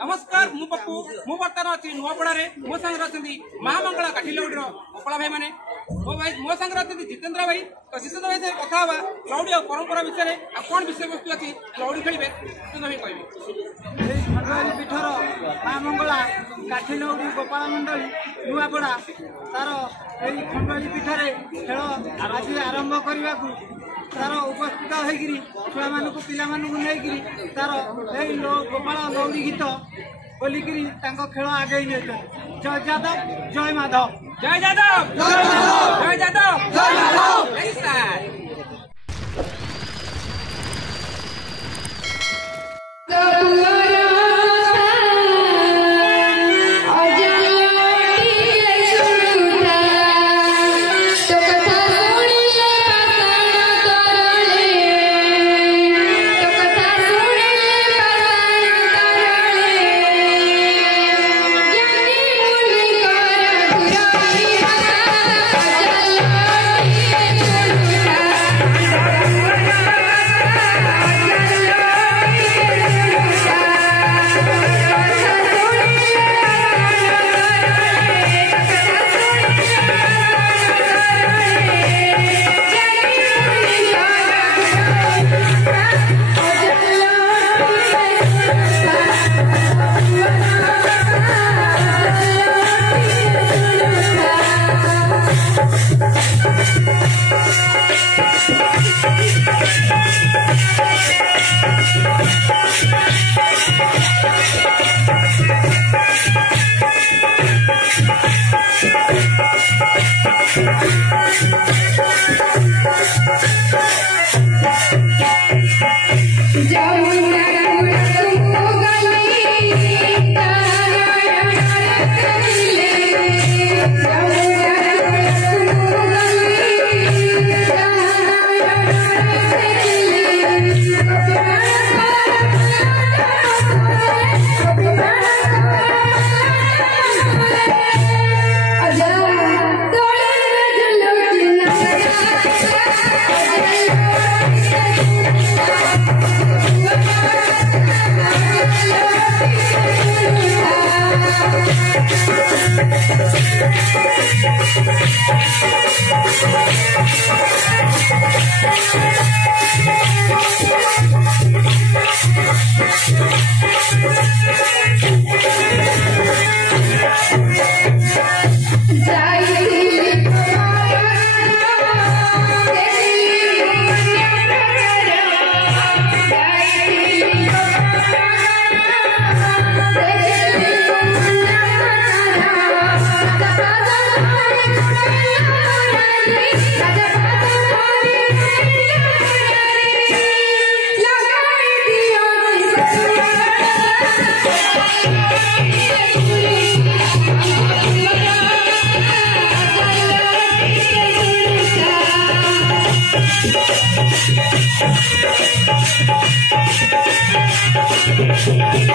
नमस्कार मु पप्पू मु बर्तमान अच्छी नुआपड़ा मो सांगे अच्छी महामंगला काठिलौड़ी कपड़ा भाई मैंने मो सांगे अच्छी जितेन्द्र भाई तो जितेन्द्र भाई से कथा लौड़ी और परंपरा विषय में कौन विषय वस्तु अच्छी लौड़ी खेलिए जितेन्द्र भाई कहबे खंडवाली पीठर महामंगला काठिलौड़ी गोपाल मंडली नुआपड़ा तार यही खंडवाली पीठर खेल आज आरंभ करने तार उपस्थित होकर छुआ मानक पिला नहीं तार यही गोपाल लौड़ी गीत बोलिकी खेल आगे जय यादव जय माधव जय यादव जय यादव जय माधव Thank you.